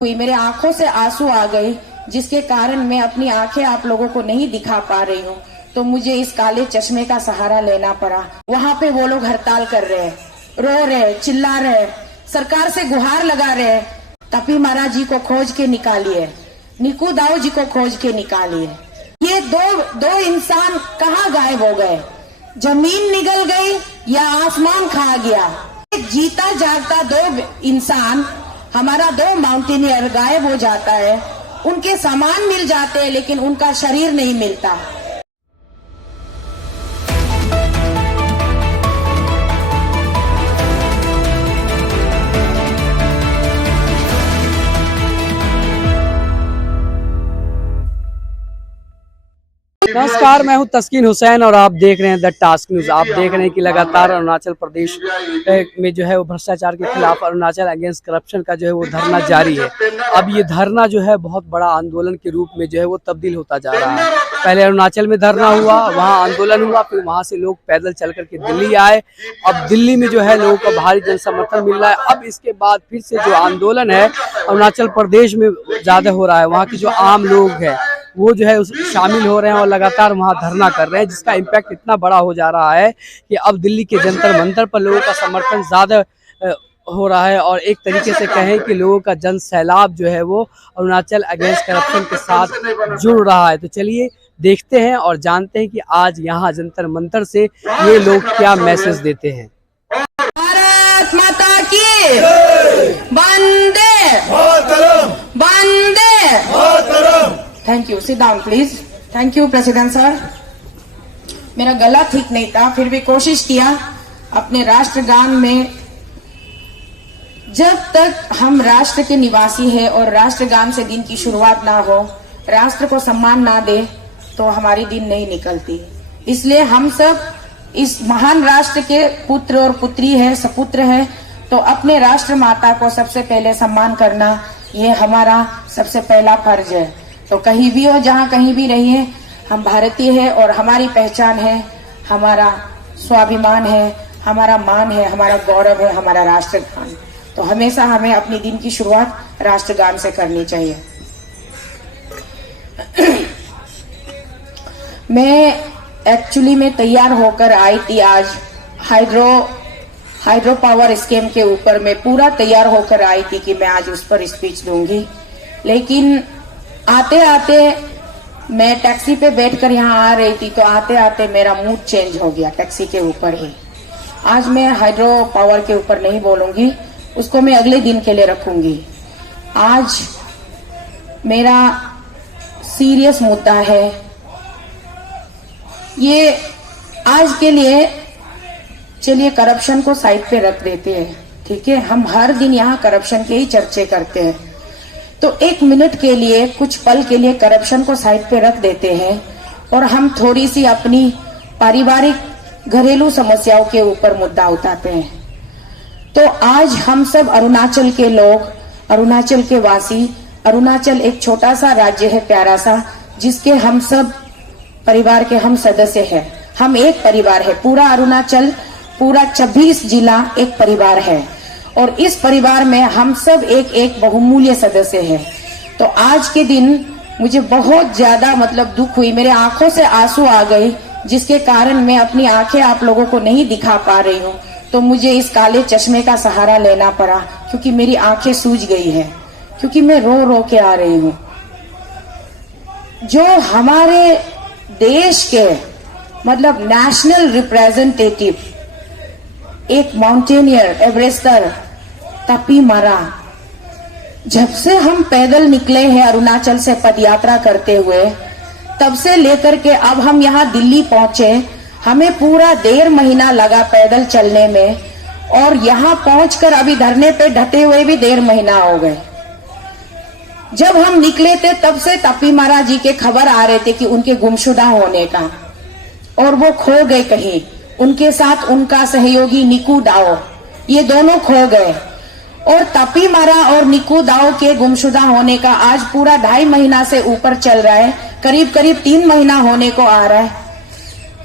हुई, मेरे आंखों से आंसू आ गए, जिसके कारण मैं अपनी आंखें आप लोगों को नहीं दिखा पा रही हूँ। तो मुझे इस काले चश्मे का सहारा लेना पड़ा। वहाँ पे वो लोग हड़ताल कर रहे हैं, रो रहे, चिल्ला रहे, सरकार से गुहार लगा रहे, तपी महाराज जी को खोज के निकालिए, निकू दाऊ जी को खोज के निकालिए। ये दो इंसान कहाँ गायब हो गए? जमीन निगल गई या आसमान खा गया? एक जीता जागता दो इंसान, हमारा दो माउंटेनियर गायब हो जाता है। उनके सामान मिल जाते हैं लेकिन उनका शरीर नहीं मिलता। नमस्कार, मैं हूं तस्कीन हुसैन और आप देख रहे हैं द टास्क न्यूज। आप देख रहे हैं कि लगातार अरुणाचल प्रदेश में जो है वो भ्रष्टाचार के खिलाफ अरुणाचल अगेंस्ट करप्शन का जो है वो धरना जारी है। अब ये धरना जो है बहुत बड़ा आंदोलन के रूप में जो है वो तब्दील होता जा रहा है। पहले अरुणाचल में धरना हुआ, वहाँ आंदोलन हुआ, फिर वहाँ से लोग पैदल चल करके दिल्ली आए। अब दिल्ली में जो है लोगों का भारी जन समर्थन मिल रहा है। अब इसके बाद फिर से जो आंदोलन है अरुणाचल प्रदेश में ज्यादा हो रहा है। वहाँ के जो आम लोग हैं वो जो है शामिल हो रहे हैं और लगातार वहाँ धरना कर रहे हैं, जिसका इम्पैक्ट इतना बड़ा हो जा रहा है कि अब दिल्ली के जंतर मंतर पर लोगों का समर्थन ज्यादा हो रहा है। और एक तरीके से कहें कि लोगों का जन सैलाब जो है वो अरुणाचल अगेंस्ट करप्शन के साथ जुड़ रहा है। तो चलिए देखते हैं और जानते हैं कि आज यहाँ जंतर मंतर से ये लोग क्या मैसेज देते हैं। भारत माता की वंदे वंदे। Thank you, sit down please. Thank you president sir. मेरा गला ठीक नहीं था, फिर भी कोशिश किया अपने राष्ट्रगान में। जब तक हम राष्ट्र के निवासी हैं और राष्ट्रगान से दिन की शुरुआत ना हो, राष्ट्र को सम्मान ना दे, तो हमारी दिन नहीं निकलती। इसलिए हम सब इस महान राष्ट्र के पुत्र और पुत्री है, सपुत्र है, तो अपने राष्ट्र माता को सबसे पहले सम्मान करना ये हमारा सबसे पहला फर्ज है। तो कहीं भी हो, जहाँ कहीं भी रहिए, हम भारतीय है और हमारी पहचान है, हमारा स्वाभिमान है, हमारा मान है, हमारा गौरव है, हमारा राष्ट्रगान। तो हमेशा हमें अपनी दिन की शुरुआत राष्ट्रगान से करनी चाहिए। मैं एक्चुअली में तैयार होकर आई थी आज हाइड्रो पावर स्कीम के ऊपर। मैं पूरा तैयार होकर आई थी कि मैं आज उस पर स्पीच दूंगी, लेकिन आते आते मैं टैक्सी पे बैठकर यहाँ आ रही थी, तो आते आते मेरा मूड चेंज हो गया टैक्सी के ऊपर ही। आज मैं हाइड्रो पावर के ऊपर नहीं बोलूंगी, उसको मैं अगले दिन के लिए रखूंगी। आज मेरा सीरियस मुद्दा है ये। आज के लिए चलिए करप्शन को साइड पे रख देते हैं, ठीक है? हम हर दिन यहाँ करप्शन के ही चर्चे करते हैं, तो एक मिनट के लिए, कुछ पल के लिए करप्शन को साइड पे रख देते हैं और हम थोड़ी सी अपनी पारिवारिक घरेलू समस्याओं के ऊपर मुद्दा उठाते हैं। तो आज हम सब अरुणाचल के लोग, अरुणाचल के वासी, अरुणाचल एक छोटा सा राज्य है, प्यारा सा, जिसके हम सब परिवार के हम सदस्य हैं। हम एक परिवार है, पूरा अरुणाचल, पूरा 26 जिला एक परिवार है और इस परिवार में हम सब एक बहुमूल्य सदस्य हैं। तो आज के दिन मुझे बहुत ज्यादा दुख हुई, मेरे आंखों से आंसू आ गए, जिसके कारण मैं अपनी आंखें आप लोगों को नहीं दिखा पा रही हूँ। तो मुझे इस काले चश्मे का सहारा लेना पड़ा, क्योंकि मेरी आंखें सूज गई है, क्योंकि मैं रो रो के आ रही हूँ। जो हमारे देश के नेशनल रिप्रेजेंटेटिव, एक माउंटेनियर, एवरेस्टर तपी मरा, जब से हम पैदल निकले हैं अरुणाचल से पदयात्रा करते हुए, तब से लेकर के अब हम यहाँ दिल्ली पहुंचे, हमें पूरा 1.5 महीना लगा पैदल चलने में, और यहाँ पहुंचकर अभी धरने पे ढटे हुए भी 1.5 महीना हो गए। जब हम निकले थे तब से तपी महाराज जी के खबर आ रहे थे कि उनके गुमशुदा होने का, और वो खो गए कहीं। उनके साथ उनका सहयोगी निकू दाओ, ये दोनों खो गए। और तपी मारा और निकू दाओ के गुमशुदा होने का आज पूरा 2.5 महीना से ऊपर चल रहा है, करीब 3 महीना होने को आ रहा है।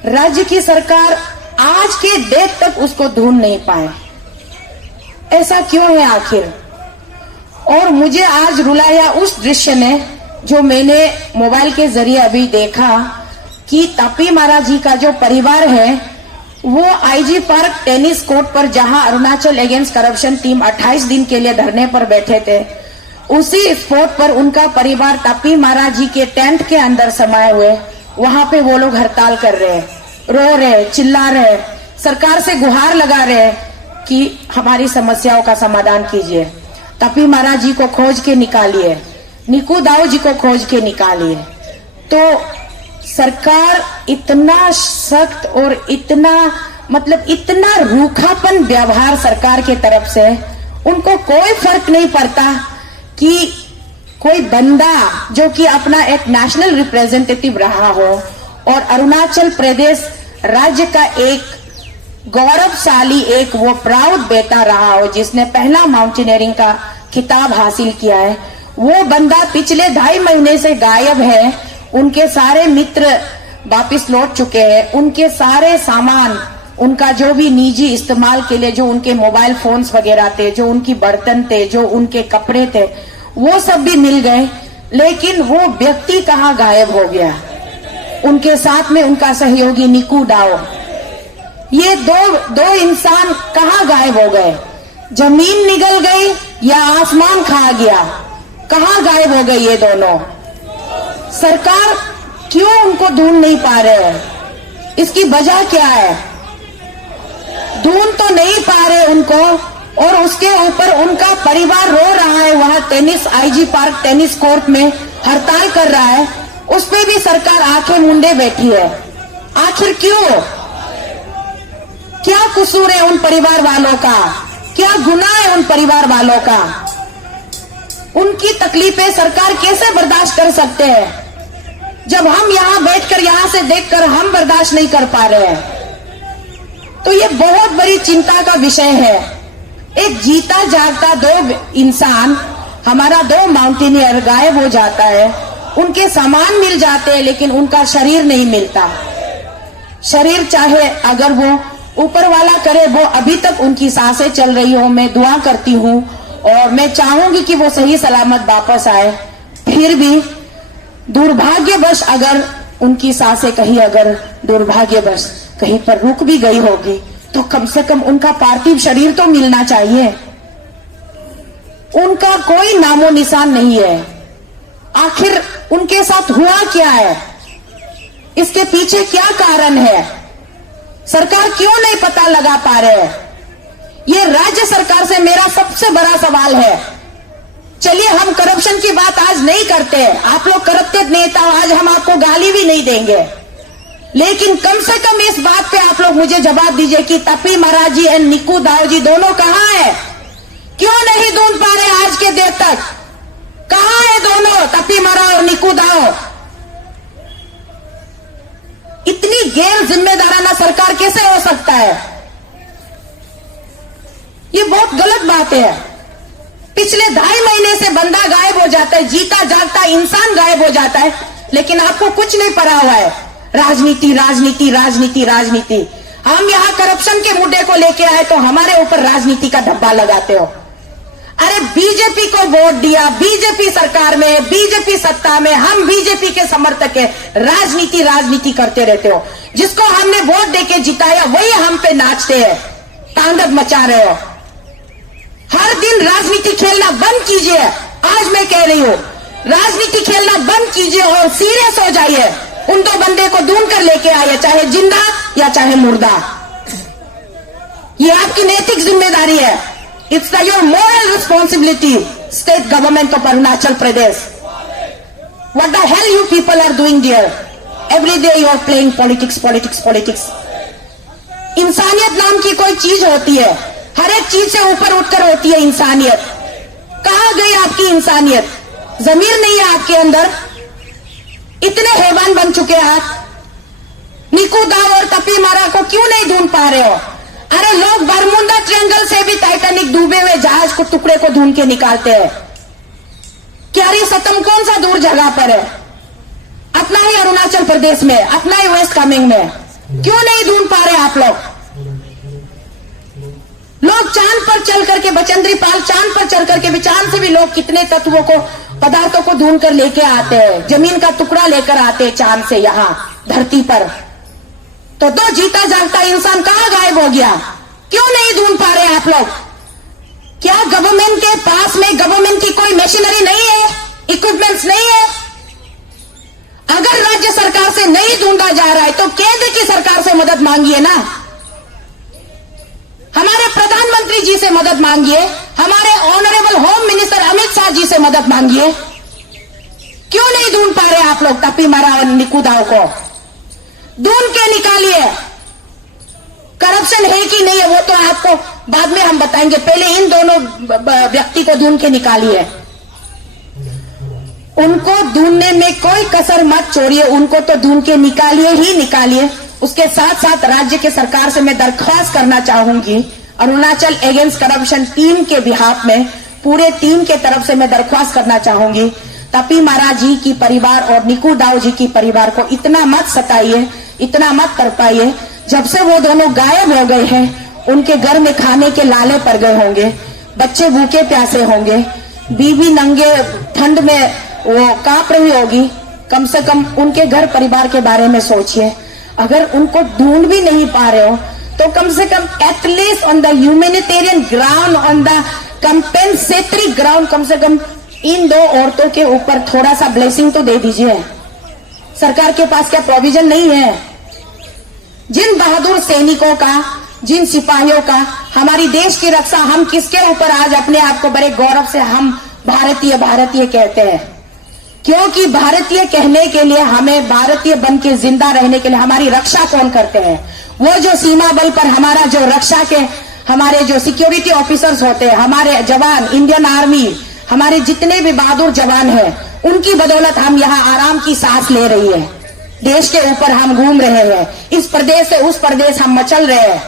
राज्य की सरकार आज के डेट तक उसको ढूंढ नहीं पाए। ऐसा क्यों है आखिर? और मुझे आज रुलाया उस दृश्य ने जो मैंने मोबाइल के जरिए अभी देखा कि तापी महाराज जी का जो परिवार है वो आईजी पार्क टेनिस कोर्ट पर जहां अरुणाचल अगेंस्ट करप्शन टीम 28 दिन के लिए धरने पर बैठे थे, उसी स्पॉट पर उनका परिवार तापी महाराज जी के टेंट के अंदर समाये हुए वहां पे वो लोग हड़ताल कर रहे हैं, रो रहे, चिल्ला रहे, सरकार से गुहार लगा रहे कि हमारी समस्याओं का समाधान कीजिए, तापी महाराज जी को खोज के निकालिए, निकू दाऊ जी को खोज के निकालिए। तो सरकार इतना सख्त और इतना इतना रूखापन व्यवहार सरकार के तरफ से, उनको कोई फर्क नहीं पड़ता कि कोई बंदा जो कि अपना एक नेशनल रिप्रेजेंटेटिव रहा हो और अरुणाचल प्रदेश राज्य का एक गौरवशाली एक वो प्राउड बेटा रहा हो जिसने पहला माउंटेनियरिंग का खिताब हासिल किया है, वो बंदा पिछले 2.5 महीने से गायब है। उनके सारे मित्र वापिस लौट चुके हैं, उनके सारे सामान, उनका जो भी निजी इस्तेमाल के लिए जो उनके मोबाइल फोन्स वगैरह थे, जो उनकी बर्तन थे, जो उनके कपड़े थे, वो सब भी मिल गए, लेकिन वो व्यक्ति कहाँ गायब हो गया। उनके साथ में उनका सहयोगी निकू दाओ, ये दो इंसान कहाँ गायब हो गए? जमीन निगल गई या आसमान खा गया? कहाँ गायब हो गए ये दोनों? सरकार क्यों उनको ढूंढ नहीं पा रहे हैं? इसकी वजह क्या है? ढूंढ तो नहीं पा रहे उनको, और उसके ऊपर उनका परिवार रो रहा है, वहां tennis IG park tennis court में हड़ताल कर रहा है, उस पे भी सरकार आंखें मूंदे बैठी है। आखिर क्यों? क्या कसूर है उन परिवार वालों का? क्या गुनाह है उन परिवार वालों का? उनकी तकलीफें सरकार कैसे बर्दाश्त कर सकते हैं जब हम यहां बैठकर, यहां से देखकर हम बर्दाश्त नहीं कर पा रहे हैं? तो ये बहुत बड़ी चिंता का विषय है। एक जीता जागता 2 इंसान, हमारा 2 माउंटेनियर गायब हो जाता है, उनके सामान मिल जाते हैं लेकिन उनका शरीर नहीं मिलता। शरीर चाहे अगर वो ऊपर वाला करे, वो अभी तक उनकी सांसें चल रही हो, मैं दुआ करती हूँ और मैं चाहूंगी कि वो सही सलामत वापस आए। फिर भी दुर्भाग्यवश अगर उनकी सांसें कहीं अगर दुर्भाग्यवश कहीं पर रुक भी गई होगी तो कम से कम उनका पार्थिव शरीर तो मिलना चाहिए। उनका कोई नामो निशान नहीं है। आखिर उनके साथ हुआ क्या है? इसके पीछे क्या कारण है? सरकार क्यों नहीं पता लगा पा रहे? ये राज्य सरकार से मेरा सबसे बड़ा सवाल है। चलिए हम करप्शन की बात आज नहीं करते, आप लोग करप्टेड नेता हो, आज हम आपको गाली भी नहीं देंगे, लेकिन कम से कम इस बात पे आप लोग मुझे जवाब दीजिए कि तापी महाराज जी एंड निकू दाऊ जी दोनों कहां है? क्यों नहीं ढूंढ पा रहे आज के देर तक? कहां है दोनों, तापी महाराज और निकू दाऊ? इतनी गैर जिम्मेदाराना सरकार कैसे हो सकता है? ये बहुत गलत बात है। पिछले 2.5 महीने से बंदा गायब हो जाता है, जीता जागता इंसान गायब हो जाता है, लेकिन आपको कुछ नहीं पड़ा हुआ है। राजनीति राजनीति राजनीति राजनीति। हम यहां करप्शन के मुद्दे को लेके आए तो हमारे ऊपर राजनीति का धब्बा लगाते हो। अरे बीजेपी को वोट दिया, बीजेपी सरकार में, बीजेपी सत्ता में, हम बीजेपी के समर्थक है, राजनीति राजनीति करते रहते हो। जिसको हमने वोट देके जिताया वही हम पे नाचते हैं, तांडव मचा रहे हो। हर दिन राजनीति खेलना बंद कीजिए। आज मैं कह रही हूं, राजनीति खेलना बंद कीजिए और सीरियस हो जाइए। उन 2 बंदे को ढूंढ कर लेके आइए, चाहे जिंदा या चाहे मुर्दा। ये आपकी नैतिक जिम्मेदारी है। It's your moral responsibility, state government of Arunachal Pradesh. What the hell you people are doing there? Every day you are playing politics politics politics. इंसानियत नाम की कोई चीज होती है, हर एक चीज से ऊपर उठकर होती है इंसानियत। कहां गई आपकी इंसानियत? जमीर नहीं है आपके अंदर? इतने हैवान बन चुके आप। निकू दाऊ और तापी महाराज को क्यों नहीं ढूंढ पा रहे हो? अरे लोग बरमुंडा ट्रायंगल से भी टाइटैनिक डूबे हुए जहाज को टुकड़े को ढूंढ के निकालते हैं। क्यारी सतम कौन सा दूर जगह पर है? अपना ही अरुणाचल प्रदेश में, अपना ही वेस्ट कामेंग में। क्यों नहीं ढूंढ पा रहे आप लोग? लोग चांद पर चल करके, बचेंद्री पाल चांद पर चल करके भी, चांद से भी लोग कितने तत्वों को, पदार्थों को ढूंढ कर लेके आते हैं, जमीन का टुकड़ा लेकर आते हैं चांद से यहां धरती पर। तो दो जीता जागता इंसान कहां गायब हो गया? क्यों नहीं ढूंढ पा रहे आप लोग? क्या गवर्नमेंट के पास में, गवर्नमेंट की कोई मशीनरी नहीं है, इक्विपमेंट्स नहीं है? अगर राज्य सरकार से नहीं ढूंढा जा रहा है तो केंद्र की सरकार से मदद मांगिए ना, हमारे प्रधानमंत्री जी से मदद मांगिए, हमारे honourable home minister Amit Shah ji से मदद मांगिए। क्यों नहीं ढूंढ पा रहे आप लोग तपी मारा और निकू दाव को? ढूंढ के निकालिए। करप्शन है कि नहीं है वो तो आपको बाद में हम बताएंगे, पहले इन दोनों व्यक्ति को ढूंढ के निकालिए। उनको ढूंढने में कोई कसर मत छोड़िए, उनको तो ढूंढ के निकालिए ही निकालिए। उसके साथ साथ राज्य के सरकार से मैं दरख्वास्त करना चाहूंगी, अरुणाचल अगेंस्ट करप्शन टीम के बिहाफ में, पूरे टीम के तरफ से मैं दरख्वास्त करना चाहूंगी, तपी महाराज जी की परिवार और निकू दाव जी की परिवार को इतना मत सताइए, इतना मत तरपाइए। जब से वो दोनों गायब हो गए हैं, उनके घर में खाने के लाले पड़ गए होंगे, बच्चे भूखे प्यासे होंगे, बीवी नंगे ठंड में वो कांप रही होगी। कम से कम उनके घर परिवार के बारे में सोचिए। अगर उनको ढूंढ भी नहीं पा रहे हो तो कम से कम at least on the humanitarian ground, on the compensatory ground, कम से कम इन दो औरतों के ऊपर थोड़ा सा ब्लेसिंग तो दे दीजिए। सरकार के पास क्या प्रोविजन नहीं है? जिन बहादुर सैनिकों का, जिन सिपाहियों का, हमारी देश की रक्षा, हम किसके ऊपर आज अपने आप को बड़े गौरव से हम भारतीय भारतीय कहते हैं? क्योंकि भारतीय कहने के लिए, हमें भारतीय बन के जिंदा रहने के लिए हमारी रक्षा कौन करते हैं? वो जो सीमा बल पर हमारा जो रक्षा के, हमारे जो सिक्योरिटी ऑफिसर्स होते हैं, हमारे जवान, इंडियन आर्मी, हमारे जितने भी बहादुर जवान हैं, उनकी बदौलत हम यहाँ आराम की सांस ले रही है। देश के ऊपर हम घूम रहे हैं, इस प्रदेश से उस प्रदेश हम मचल रहे हैं।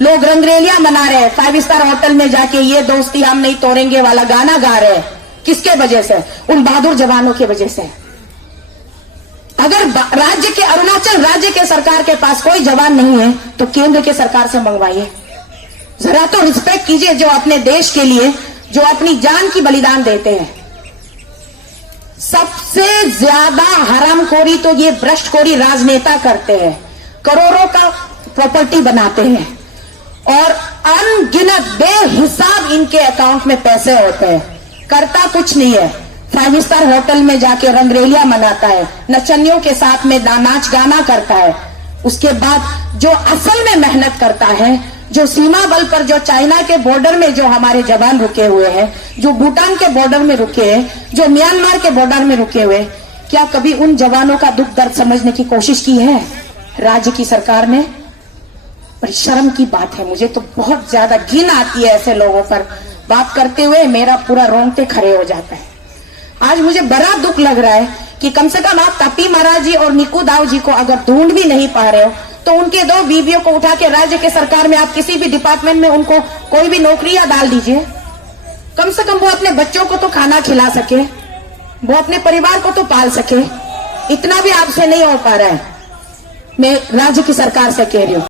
लोग रंगरेलियां मना रहे हैं, 5 स्टार होटल में जाके ये दोस्ती हम नहीं तोड़ेंगे वाला गाना गा रहे हैं। किसके वजह से? उन बहादुर जवानों की वजह से। अगर राज्य के, अरुणाचल राज्य के सरकार के पास कोई जवान नहीं है तो केंद्र के सरकार से मंगवाइए। जरा तो रिस्पेक्ट कीजिए जो अपने देश के लिए, जो अपनी जान की बलिदान देते हैं। सबसे ज्यादा हरामखोरी तो ये भ्रष्टखोरी राजनेता करते हैं, करोड़ों का प्रॉपर्टी बनाते हैं और अनगिनत बेहिसाब इनके अकाउंट में पैसे होते हैं। करता कुछ नहीं है, 5 स्टार होटल में जाके रंगरेलियां मनाता है, नचनियों के साथ में नाच गाना करता है। उसके बाद जो असल में मेहनत करता है, जो सीमा बल पर, जो चाइना के बॉर्डर में जो हमारे जवान रुके हुए हैं, जो भूटान के बॉर्डर में रुके हैं, जो म्यांमार के बॉर्डर में रुके हुए, क्या कभी उन जवानों का दुख दर्द समझने की कोशिश की है राज्य की सरकार ने? बड़ी शर्म की बात है। मुझे तो बहुत ज्यादा घिन आती है ऐसे लोगों पर बात करते हुए, मेरा पूरा रोंगटे खड़े हो जाता है। आज मुझे बड़ा दुख लग रहा है कि कम से कम आप तपी महाराज जी और निकू दाव जी को अगर ढूंढ भी नहीं पा रहे हो तो उनके 2 बीवियों को उठा के राज्य के सरकार में आप किसी भी डिपार्टमेंट में उनको कोई भी नौकरियां डाल दीजिए। कम से कम वो अपने बच्चों को तो खाना खिला सके, वो अपने परिवार को तो पाल सके। इतना भी आपसे नहीं हो पा रहा है। मैं राज्य की सरकार से कह रही हूं।